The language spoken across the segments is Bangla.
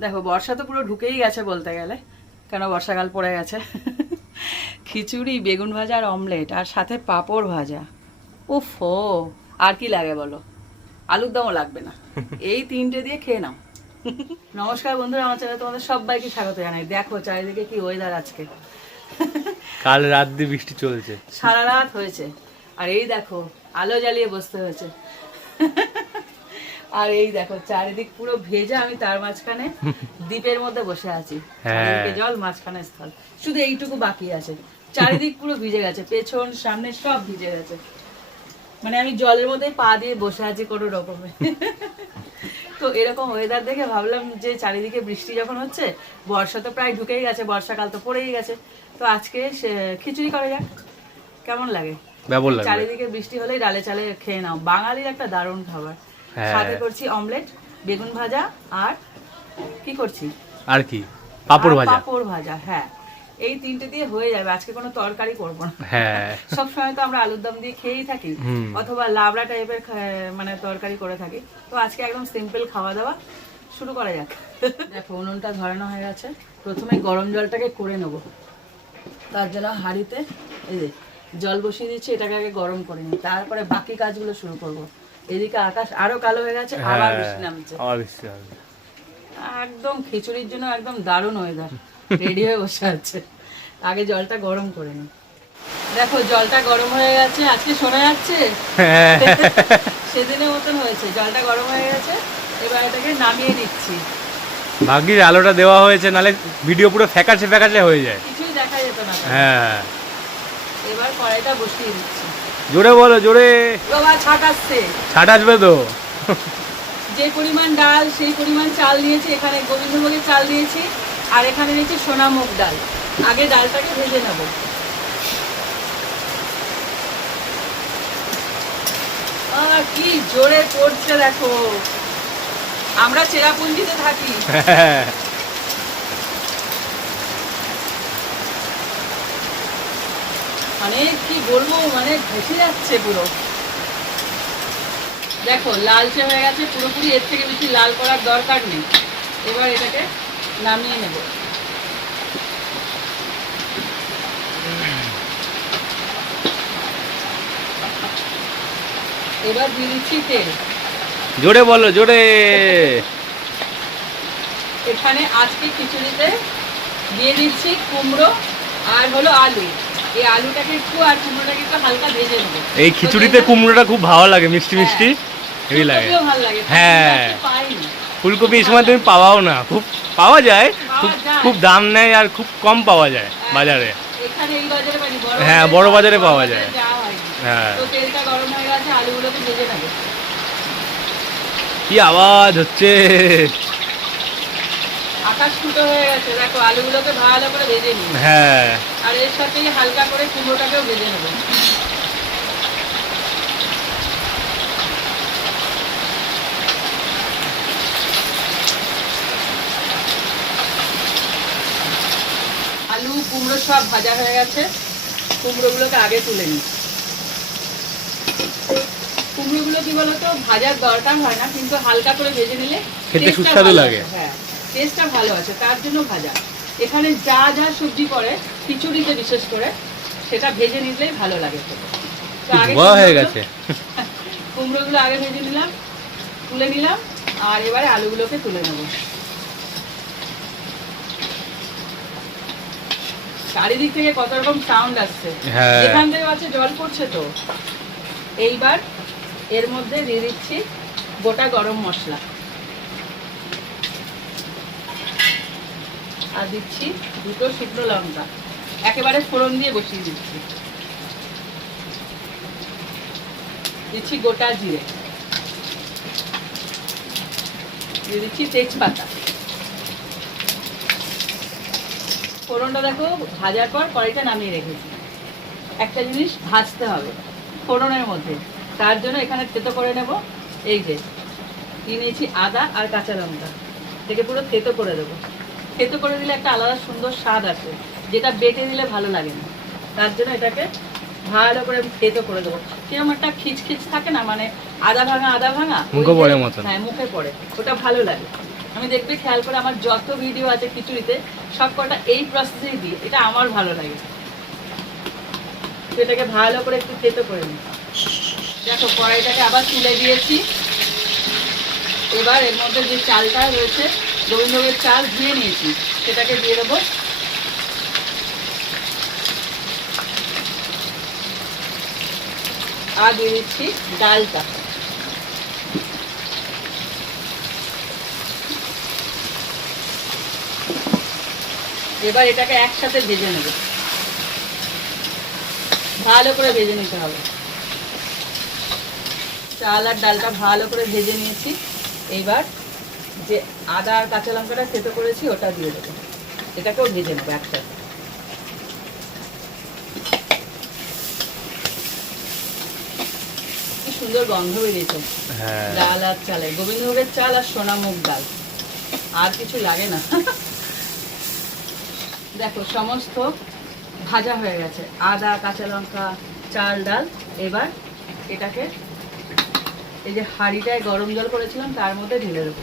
দেখো বর্ষা তো পুরো ঢুকেই গেছে বলতে গেলে। কেন বর্ষাকাল পড়ে গেছে? খিচুড়ি বেগুন ভাজা আর অমলেট আর সাথে পাঁপড় ভাজা। উফ ও আর কি লাগে বলো? আলুর দমও লাগবে না। এই তিনটে দিয়ে খেয়ে নাও। নমস্কার বন্ধুরা আমার চ্যানেলে তোমাদের সবাইকে স্বাগত জানাই। দেখো চারিদিকে কি ওয়েদার আজকে। কাল রাত দিয়ে বৃষ্টি চলছে। সারা রাত হয়েছে। আর এই দেখো আলো জ্বালিয়ে বসতে হয়েছে। আর এই দেখো চারিদিক পুরো ভেজা আমি তার মাঝখানে দ্বীপের মধ্যে বসে আছি। হ্যাঁ। জল মাঝখানে স্থল। শুধু এইটুকু বাকি আছে। চারিদিক পুরো ভিজে গেছে পেছন সামনে সব ভিজে গেছে। মানে আমি জলের মধ্যে পা দিয়ে বসে আছি কোনো রকমে। তো এরকম ওয়েদার দেখে ভাবলাম যে চারিদিকে বৃষ্টি যখন হচ্ছে বর্ষা তো প্রায় ঢুকেই গেছে বর্ষাকাল তো পড়েই গেছে। তো আজকে সে- খিচুড়ি করা যাক। কেমন লাগে? চারিদিকে বৃষ্টি হলেই ডালে চালে খেয়ে নাও। বাঙালির একটা দারুণ খাবার। সাথে করছি অমলেট বেগুন ভাজা আর কি করছি? আর কি? পাপড় ভাজা। পাঁপড় ভাজা হ্যাঁ। এই তিনটে দিয়ে হয়ে যাবে আজকে কোনো তরকারি করব না। হ্যাঁ। সব সময় তো আমরা আলুর দম দিয়ে খেয়েই থাকি অথবা লাবড়া টাইপের মানে তরকারি করে থাকি। তো আজকে একদম সিম্পল খাওয়া দাওয়া শুরু করা যাক। দেখো উনুনটা ধরানো হয়ে গেছে। প্রথমে গরম জলটাকে করে নেব। তার জন্য হাঁড়িতে এই যে জল বসিয়ে দিচ্ছি এটাকে আগে গরম করে নিই। তারপরে বাকি কাজগুলো শুরু করব। এদিকে আকাশ আরও কালো হয়ে গেছে আবার হ্যাঁ বৃষ্টি নামছে। আবার বৃষ্টি একদম খিচুড়ির জন্য একদম দারুণ ওয়েদার রেডি হয়ে বসে আছে। আগে জলটা গরম করে নিই দেখো জলটা গরম হয়ে গেছে আজকে শোনা যাচ্ছে? হ্যাঁ। সেদিনের মতন হয়েছে জলটা গরম হয়ে গেছে এবার এটাকে নামিয়ে নিচ্ছি। ভাগ্যিস আলোটা দেওয়া হয়েছে নালে ভিডিও পুরো ফ্যাকাশে ফ্যাকাশে হয়ে যায়। কিছুই দেখা যেত না। হ্যাঁ। এবার কড়াইটা বসিয়ে দিচ্ছি। জোরে বলো জোরে। বাবা ছাক আসছে। ছাট আসবে তো। যে পরিমাণ ডাল সেই পরিমাণ চাল নিয়েছি এখানে গোবিন্দভোগের চাল দিয়েছি। আর এখানে নিয়েছি সোনা মুগ ডাল। আগে ডালটাকে ভেজে নেব। কি জোরে পড়ছে দেখো। আমরা চেরাপুঞ্জিতে থাকি। মানে কি বলব মানে ভেসে যাচ্ছে পুরো। দেখো লালচে হয়ে গেছে পুরোপুরি এর থেকে বেশি লাল করার দরকার নেই। এবার এটাকে নামিয়ে নেব। এবার দিয়ে দিচ্ছি তেল। জোরে বলো জোরে। এখানে আজকে খিচুড়িতে দিয়ে দিচ্ছি কুমড়ো আর হলো আলু। এই আলুটাকে একটু আর কুমড়োটাকে একটু হালকা ভেজে নেব। এই খিচুড়িতে কুমড়োটা খুব ভালো লাগে মিষ্টি মিষ্টি। হেভি লাগে। হ্যাঁ। ফুলকপি এই সময় তুমি পাওয়াও না। খুব পাওয়া যায় খুব খুব দাম নেয় আর খুব কম পাওয়া যায় বাজারে। এই বাজারে হ্যাঁ, বড় বাজারে পাওয়া যায়। হ্যাঁ। হয়ে কি আওয়াজ হচ্ছে? ফুটো হয়ে গেছে। দেখো আলুগুলোকে ভালো করে ভেজে নিই হ্যাঁ। আর এর সাথেই হালকা করে কুমড়োটাকেও ভেজে নেব। আলু কুমড়ো সব ভাজা হয়ে গেছে। কুমড়োগুলোকে আগে তুলে নিই। কুমড়োগুলো কি বলতো ভাজার দরকার হয় না কিন্তু হালকা করে ভেজে নিলে খেতে সুস্বাদু লাগে। হ্যাঁ। টেস্টটা ভালো আছে তার জন্য ভাজা। এখানে যা যা সবজি করে খিচুড়িতে বিশেষ করে সেটা ভেজে নিলেই ভালো লাগে খেতে। তো আগে হয়ে গেছে। কুমড়োগুলো আগে ভেজে নিলাম তুলে নিলাম আর এবারে আলুগুলোকে তুলে নেব। চারিদিক থেকে কত রকম সাউন্ড আসছে। হ্যাঁ। এখান থেকে আছে জল পড়ছে তো। এইবার এর মধ্যে দিয়ে দিচ্ছি গোটা গরম মশলা। আর দিচ্ছি দুটো শুকনো লঙ্কা। একেবারে ফোড়ন দিয়ে বসিয়ে দিচ্ছি। দিচ্ছি গোটা জিরে। দিয়ে দিচ্ছি তেজপাতা। ফোড়নটা দেখো ভাজার পর কড়াইটা নামিয়ে রেখেছি। একটা জিনিস ভাজতে হবে ফোড়নের মধ্যে। তার জন্য এখানে থেতো করে নেব। এই যে, নিয়ে নিয়েছি আদা আর কাঁচা লঙ্কা। থেকে পুরো থেতো করে দেবো। থেতো করে দিলে একটা আলাদা সুন্দর স্বাদ আসে যেটা বেটে দিলে ভালো লাগে না। তার জন্য এটাকে ভালো করে থেতো করে দেবো। কীরকম একটা খিচখিচ থাকে না মানে আদা ভাঙা আদা ভাঙা মুখে পড়ে মতন। হ্যাঁ মুখে পড়ে ওটা ভালো লাগে। আমি দেখবে খেয়াল করে আমার যত ভিডিও আছে খিচুড়িতে সব কটা এই প্রসেসেই দিই এটা আমার ভালো লাগে। এটাকে ভালো করে একটু তেতো করে নিই। দেখো কড়াইটাকে আবার তুলে দিয়েছি। এবার এর মধ্যে যে চালটা রয়েছে গোবিন্দভোগের চাল ধুয়ে নিয়েছি। সেটাকে দিয়ে দেবো। আর দিয়ে দিচ্ছি ডালটা। এবার এটাকে একসাথে ভেজে নেব। ভালো করে ভেজে নিতে হবে। চাল আর ডালটা ভালো করে ভেজে নিয়েছি। এইবার যে আদা আর কাঁচা লঙ্কাটা থেতো করেছি ওটা দিয়ে দেবো। এটাকেও ভেজে নেব একসাথে কি সুন্দর গন্ধ বেরিয়েছে। হ্যাঁ। ডাল আর চালে গোবিন্দভোগের চাল আর সোনামুগ ডাল। আর কিছু লাগে না। দেখো সমস্ত ভাজা হয়ে গেছে। আদা কাঁচা লঙ্কা চাল ডাল। এবার এটাকে এই যে হাঁড়িটায় গরম জল করেছিলাম তার মধ্যে ঢেলে দেবো।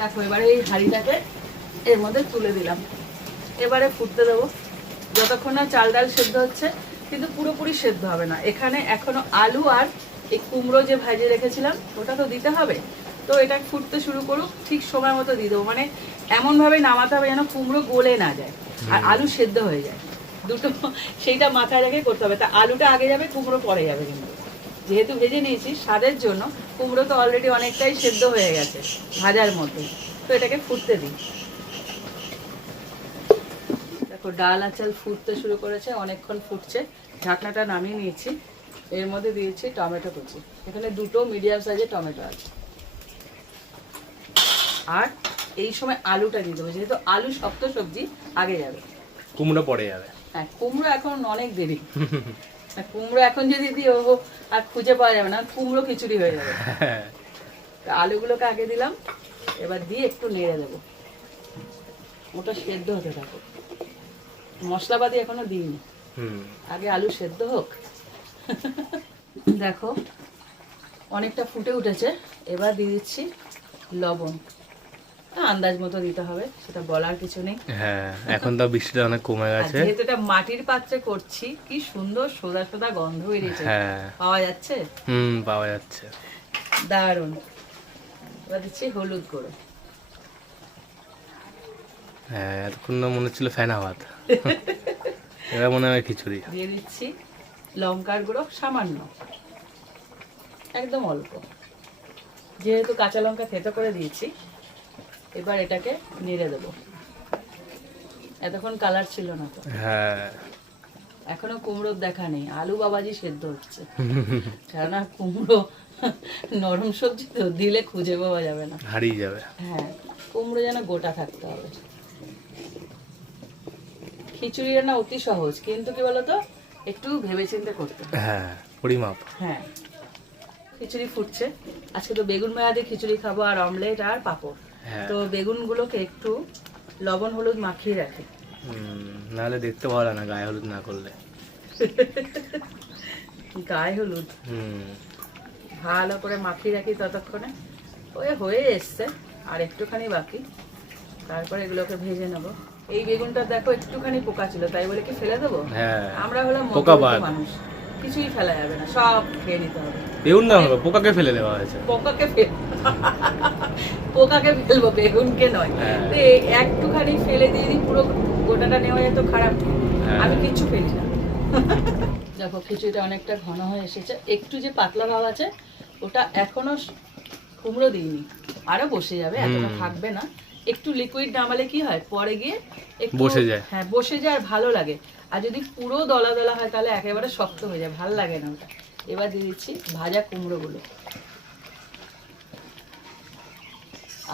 দেখো এবারে এই হাঁড়িটাকে এর মধ্যে তুলে দিলাম। এবারে ফুটতে দেবো। যতক্ষণ না চাল ডাল সেদ্ধ হচ্ছে কিন্তু পুরোপুরি সেদ্ধ হবে না। এখানে এখনও আলু আর এই কুমড়ো যে ভাজিয়ে রেখেছিলাম ওটা তো দিতে হবে। তো এটা ফুটতে শুরু করুক ঠিক সময় মতো দিয়ে দেবো। মানে এমনভাবে নামাতে হবে যেন কুমড়ো গলে না যায় আর আলু সেদ্ধ হয়ে যায়। দুটো সেইটা মাথায় রেখে করতে হবে। তা আলুটা আগে যাবে কুমড়ো পরে যাবে কিন্তু। যেহেতু ভেজে নিয়েছি স্বাদের জন্য কুমড়ো তো অলরেডি অনেকটাই সেদ্ধ হয়ে গেছে ভাজার মধ্যে তো এটাকে ফুটতে দিই। দেখো ডাল আচাল ফুটতে শুরু করেছে অনেকক্ষণ ফুটছে। ঢাকনাটা নামিয়ে নিয়েছি। এর মধ্যে দিয়েছি টমেটো কুচি। এখানে দুটো মিডিয়াম সাইজের টমেটো আছে। আর এই সময় আলুটা দিয়ে দেবো যেহেতু আলু শক্ত সবজি আগে যাবে। কুমড়ো পড়ে যাবে। হ্যাঁ কুমড়ো এখন অনেক দেরি। কুমড়ো এখন যদি দিই ও আর খুঁজে পাওয়া যাবে না কুমড়ো খিচুড়ি হয়ে যাবে। হ্যাঁ আলুগুলোকে আগে দিলাম এবার দিয়ে একটু নেড়ে দেবো। ওটা সেদ্ধ হতে থাকো মশলাপাতি এখনও দিইনি। হুম। আগে আলু সেদ্ধ হোক। দেখো অনেকটা ফুটে উঠেছে। এবার দিয়ে দিচ্ছি লবণ। আন্দাজ মতো দিতে হবে সেটা বলার কিছু নেই। হ্যাঁ এখন তো বৃষ্টিটা অনেক কমে গেছে। যেহেতু এটা মাটির পাত্রে করছি কি সুন্দর সোদা সোদা গন্ধ বেরিয়েছে। হ্যাঁ। পাওয়া যাচ্ছে? হুম পাওয়া যাচ্ছে। দারুণ। এবার দিচ্ছি হলুদ গুঁড়ো। হ্যাঁ এতক্ষণ না মনে হচ্ছিল ফেনা ভাত এবার মনে হয় খিচুড়ি। দিয়ে দিচ্ছি লঙ্কার গুঁড়ো সামান্য। একদম অল্প। যেহেতু কাঁচা লঙ্কা থেতো করে দিয়েছি এবার এটাকে নেড়ে দেবো। এতক্ষণ কালার ছিল না তো। হ্যাঁ। এখনও কুমড়োর দেখা নেই। আলু বাবাজি সেদ্ধ হচ্ছে। কেননা কুমড়ো নরম সবজি তো দিলে খুঁজে পাওয়া যাবে না। হারিয়ে যাবে। হ্যাঁ কুমড়ো যেন গোটা থাকতে হবে। খিচুড়ি রান্না অতি সহজ কিন্তু কি বলতো একটু ভেবেচিন্তে করতে হবে। হ্যাঁ পরিমাপ। হ্যাঁ খিচুড়ি ফুটছে। আজকে তো বেগুন মায়া দিয়ে খিচুড়ি খাব আর অমলেট আর পাঁপড়। তো বেগুনগুলোকে একটু লবণ হলুদ মাখিয়ে রাখি। নাহলে দেখতে ভালো না গায়ে হলুদ না করলে। গায়ে হলুদ। ভালো করে মাখিয়ে রাখি ততক্ষণে। ওই হয়ে এসছে আর একটুখানি বাকি। তারপরে এগুলোকে ভেজে নেব। এই বেগুনটা দেখো একটুখানি পোকা ছিল তাই বলে কি ফেলে দেবো? হ্যাঁ আমরা হলাম। মানুষ কিছুই ফেলা যাবে না সব খেয়ে নিতে হবে। বেগুন না হলো পোকাকে ফেলে দেওয়া হয়েছে। পোকাকে ফেল পোকাকে ফেলব বেগুনকে নয়। হ্যাঁ। তো একটুখানি ফেলে দিয়ে দিই পুরো গোটাটা নেওয়া যেত খারাপ। হ্যাঁ। আমি কিচ্ছু ফেলি না। দেখো খিচুড়িটা অনেকটা ঘন হয়ে এসেছে। একটু যে পাতলা ভাব আছে ওটা এখনও কুমড়ো দিইনি। আরও বসে যাবে এতটা থাকবে না। একটু লিকুইড নামালে কি হয় পরে গিয়ে একটু বসে যায়। হ্যাঁ বসে যায় আর ভালো লাগে। আর যদি পুরো দলা দলা হয় তাহলে একেবারে শক্ত হয়ে যায় ভালো লাগে না ওটা। এবার দিয়ে দিচ্ছি ভাজা কুমড়োগুলো।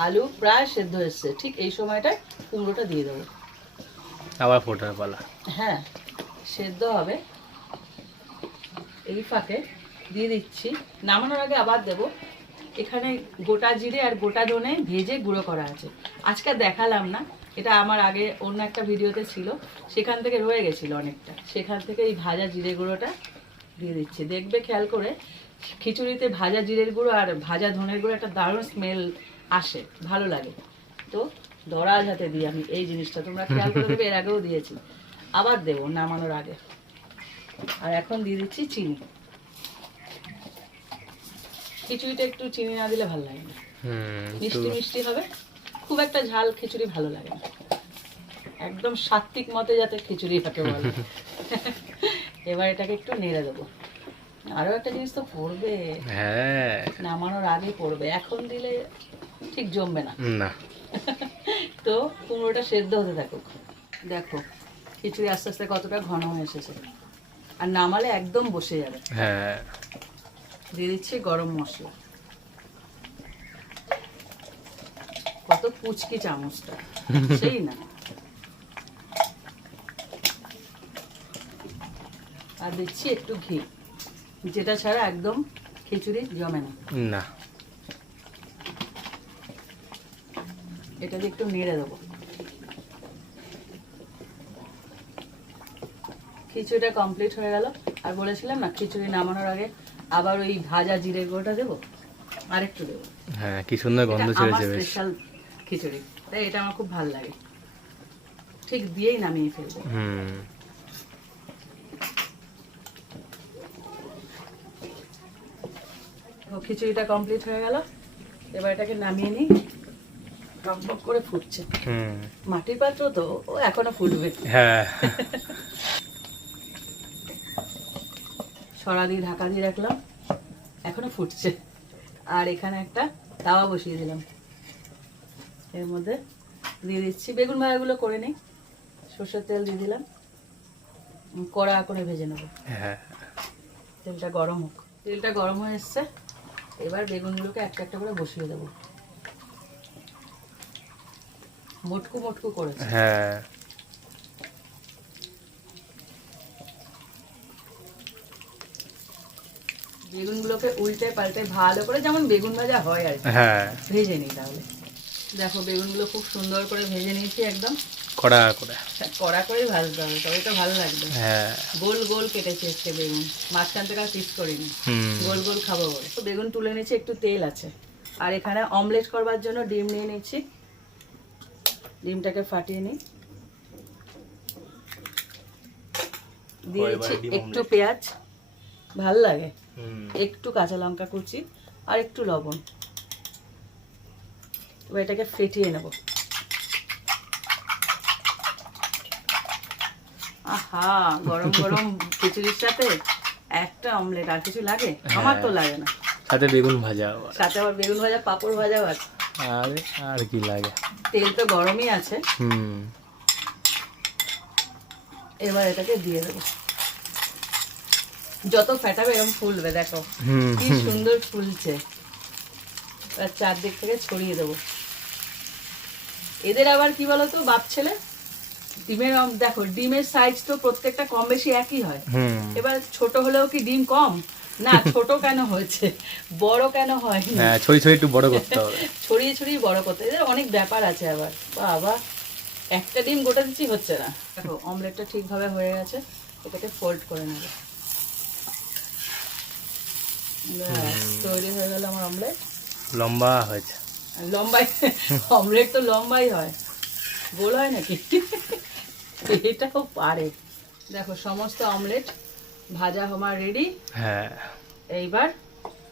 আলু প্রায় সেদ্ধ হচ্ছে। ঠিক এই সময়টায় কুমড়োটা দিয়ে দেবো। আবার ফোটার পালা। হ্যাঁ সেদ্ধ হবে। এই ফাঁকে দিয়ে দিচ্ছি। নামানোর আগে আবার দেব। এখানে গোটা জিরে আর গোটা ধনে ভেজে গুঁড়ো করা আছে। আজকে দেখালাম না। এটা আমার আগে অন্য একটা ভিডিওতে ছিল। সেখান থেকে রয়ে গেছিল অনেকটা। সেখান থেকে এই ভাজা জিরে গুঁড়োটা দিয়ে দিচ্ছি। দেখবে খেয়াল করে খিচুড়িতে ভাজা জিরের গুঁড়ো আর ভাজা ধনের গুঁড়ো একটা দারুণ স্মেল আসে ভালো লাগে। তো দরাজ হাতে দিই আমি এই জিনিসটা তোমরা খেয়াল করে দেবে এর আগেও দিয়েছি। আবার দেবো নামানোর আগে। আর এখন দিয়ে দিচ্ছি চিনি। খিচুড়িটা একটু চিনি না দিলে ভালো লাগে না। মিষ্টি মিষ্টি হবে। খুব একটা ঝাল খিচুড়ি ভালো লাগে না। একদম সাত্বিক মতে যাতে খিচুড়ি থাকে বলে। এবার এটাকে একটু নেড়ে দেবো। আরও একটা জিনিস তো পড়বে। হ্যাঁ। নামানোর আগে পড়বে। এখন দিলে ঠিক জমবে না। না। তো কুমড়োটা সেদ্ধ হতে থাকুক। দেখো খিচুড়ি আস্তে আস্তে কতটা ঘন হয়ে এসেছে। আর নামালে একদম বসে যাবে। হ্যাঁ। দিয়ে দিচ্ছি গরম মশলা। কত পুচকি চামচটা। সেই না। আর দিচ্ছি একটু ঘি। যেটা ছাড়া একদম খিচুড়ি জমে না। না। এটা দিয়ে একটু নেড়ে দেবো। খিচুড়িটা কমপ্লিট হয়ে গেল। আর বলেছিলাম না খিচুড়ি নামানোর আগে আবার ওই ভাজা জিরে গুঁড়োটা দেবো? আর একটু দেবো। হ্যাঁ কি সুন্দর গন্ধ ছেড়েছে বেশ স্পেশাল খিচুড়ি। তাই এটা আমার খুব ভালো লাগে। ঠিক দিয়েই নামিয়ে ফেলব। হুম। খিচুড়িটা কমপ্লিট হয়ে গেল। এবার এটাকে নামিয়ে নিই। টকবক করে ফুটছে। মাটির পাত্র তো ও এখনও ফুটবে। হ্যাঁ। সরা দিয়ে ঢাকা দিয়ে রাখলাম এখনও ফুটছে। আর এখানে একটা তাওয়া বসিয়ে দিলাম। এর মধ্যে দিয়ে দিচ্ছি বেগুন ভাজাগুলো করে নিই সর্ষের তেল দিয়ে দিলাম। কড়া করে ভেজে নেব। হ্যাঁ। তেলটা গরম হোক। তেলটা গরম হয়ে এসছে এবার বেগুনগুলোকে একটা একটা করে বসিয়ে দেবো। মোটকু মোটকু করেছে। হ্যাঁ। বেগুনগুলোকে উল্টে পাল্টে ভালো করে যেমন বেগুন ভাজা হয় আর হ্যাঁ। ভেজে নিই তাহলে। দেখো বেগুনগুলো খুব সুন্দর করে ভেজে নিয়েছি একদম। কড়া করে। কড়া করে ভাজতে হবে তবে তো ভালো লাগবে। হ্যাঁ। গোল গোল কেটেছি আজকে বেগুন। মাঝখান থেকে আর পিস করিনি। গোল গোল খাব বলে। তো বেগুন তুলে নিয়েছি একটু তেল আছে। আর এখানে অমলেট করবার জন্য ডিম নিয়ে নিচ্ছি। ডিমটাকে ফাটিয়ে নিই। দিয়ে ও, এবার দিচ্ছি ডিম একটু পেঁয়াজ। ভালো লাগে। একটু কাঁচা লঙ্কা কুচি আর একটু লবণ। এবার এটাকে ফেটিয়ে নেব। আহা গরম গরম খিচুড়ির সাথে একটা অমলেট আর কিছু লাগে? আমার তো লাগে না। সাথে বেগুন ভাজা সাথে আবার বেগুন ভাজা পাঁপড় ভাজাও আছে। আরে আর কি লাগে? তেল তো গরমই আছে। হুম। এবার এটাকে দিয়ে দেবো। যত ফেটাবে এরকম ফুলবে দেখো। কি সুন্দর ফুলছে। আর চারদিক থেকে ছড়িয়ে দেবো। এদের আবার কি বলতো বাপ ছেলে? ডিমের দেখো ডিমের সাইজ তো প্রত্যেকটা কম বেশি একই হয়। এবার ছোট হলেও কি ডিম কম? না ছোট কেন হয়েছে? বড় কেন হয় হ্যাঁ ছড়ি ছড়ি একটু বড় করতে হবে। ছড়িয়ে ছড়িয়ে বড় করতে এদের অনেক ব্যাপার আছে আবার। বাবা একটা ডিম গোটা দিচ্ছি হচ্ছে না। দেখো অমলেটটা ঠিকভাবে হয়ে গেছে। এটাকে ফোল্ড করে নেবে। তৈরি হয়ে গেল আমার অমলেট। লম্বা হয়েছে। লম্বাই অমলেট তো লম্বাই হয়। গোল হয় নাকি? এটাও পারে। দেখো সমস্ত অমলেট ভাজা আমার রেডি হ্যাঁ। এইবার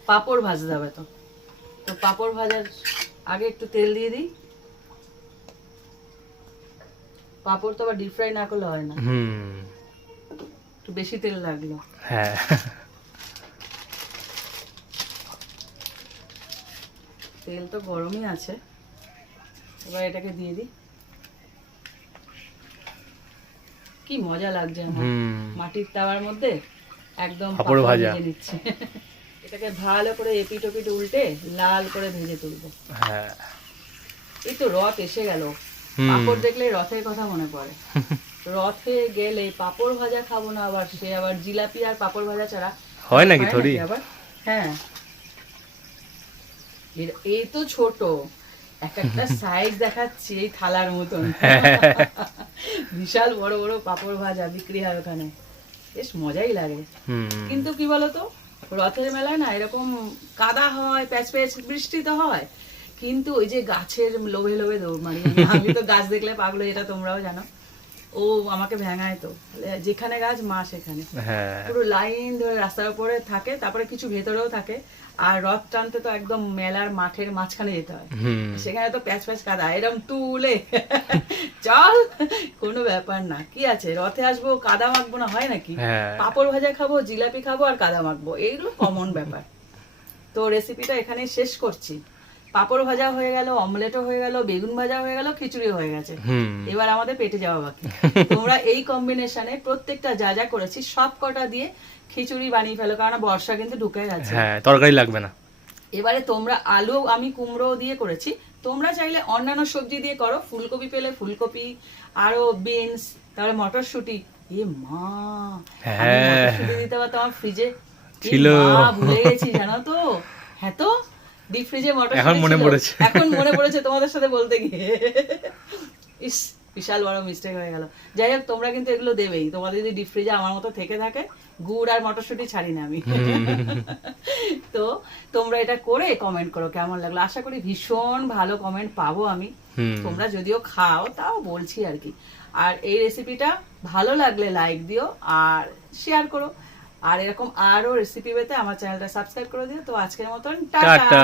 পাপড় ভাজতে হবে তো। তো পাপড় ভাজার আগে একটু তেল দিয়ে দিই। পাপড় তো আবার ডিপ ফ্রাই না করলে হয় না। হুম। একটু বেশি তেল লাগল। হ্যাঁ। তেল তো গরমই আছে। এবার এটাকে দিয়ে দিই। কি মজা লাগছে আমার। মাটির তাওয়ার মধ্যে একদম পাঁপড় ভাজা। নিচ্ছে। এটাকে ভালো করে এপিট ওপিট উল্টে লাল করে ভেজে তুলবো। হ্যাঁ। এই তো রথ এসে গেল। পাপড় দেখলে রথের কথা মনে পড়ে। রথে গেলে পাপড় ভাজা খাব না আবার সে আবার জিলাপি আর পাপড় ভাজা ছাড়া। হয় নাকি থরি আবার? হ্যাঁ। এই তো ছোট। এক একটা সাইজ দেখাচ্ছি এই থালার মতন। বিশাল বড় বড় পাপড় ভাজা বিক্রি হয় ওখানে। বেশ মজাই লাগে। কিন্তু কি বলতো রথের মেলায় না এরকম কাদা হয় প্যাচ প্যাচ বৃষ্টি তো হয়। কিন্তু ওই যে গাছের লোভে লোভে দৌড় মারি। আমি। আমি তো গাছ দেখলে পাগলো এটা তোমরাও জানো। ও আমাকে ভেঙায় তো। যেখানে গাছ মা সেখানে। হ্যাঁ। পুরো লাইন ধরে রাস্তার উপরে থাকে তারপরে কিছু ভেতরেও থাকে। আর রথ টানতে তো একদম মেলার মাঠের মাঝখানে যেতে হয়। সেখানে তো প্যাচ প্যাচ কাদা এরম তুলে। চল কোনো ব্যাপার না। কি আছে? রথে আসব কাদা মাখবো না হয় নাকি? হ্যাঁ। পাপড় ভাজা খাব জিলাপি খাব আর কাদা মাখবো। এইগুলো কমন ব্যাপার। তো রেসিপিটা এখানে শেষ করছি। পাপড় ভাজা হয়ে গেল অমলেটও হয়ে গেল বেগুন ভাজা হয়ে গেল খিচুড়ি হয়ে গেছে। এবার আমাদের পেটে যাওয়া বাকি। তোমরা এই কম্বিনেশনে প্রত্যেকটা যা যা করেছি সব কটা দিয়ে খিচুড়ি বানিয়ে ফেলো কারণ বর্ষা কিন্তু ঢুকে গেছে হ্যাঁ তরকারি লাগবে না। এবারে তোমরা আলু আমি কুমড়ো দিয়ে করেছি। তোমরা চাইলে অন্যান্য সবজি দিয়ে করো ফুলকপি পেলে ফুলকপি আরও বিনস তারপরে মটরশুটি। এ মা হ্যাঁ। মটরশুঁটি দিতে পারতাম আমার ফ্রিজে ছিল। ভুলে গেছি জানো তো? হ্যাঁ তো? ডিপ ফ্রিজে মটরশুঁটি এখন মনে পড়েছে। এখন মনে পড়েছে তোমাদের সাথে বলতে গিয়ে। ইস বিশাল বড় মিস্টেক হয়ে গেল। যাই হোক তোমরা কিন্তু এগুলো দেবেই। তোমাদের যদি ডিপ ফ্রিজে আমার মতো থেকে থাকে গুড় আর মটরশুঁটি ছাড়ি না আমি। তো তোমরা এটা করে কমেন্ট করো কেমন লাগল? আশা করি ভীষণ ভালো কমেন্ট পাবো আমি। তোমরা যদিও খাও তাও বলছি আর কি। আর এই রেসিপিটা ভালো লাগলে লাইক দিও আর শেয়ার করো। আর এরকম আরও রেসিপি পেতে আমার চ্যানেলটা সাবস্ক্রাইব করে দিও তো আজকের মতন টাটা টাটা।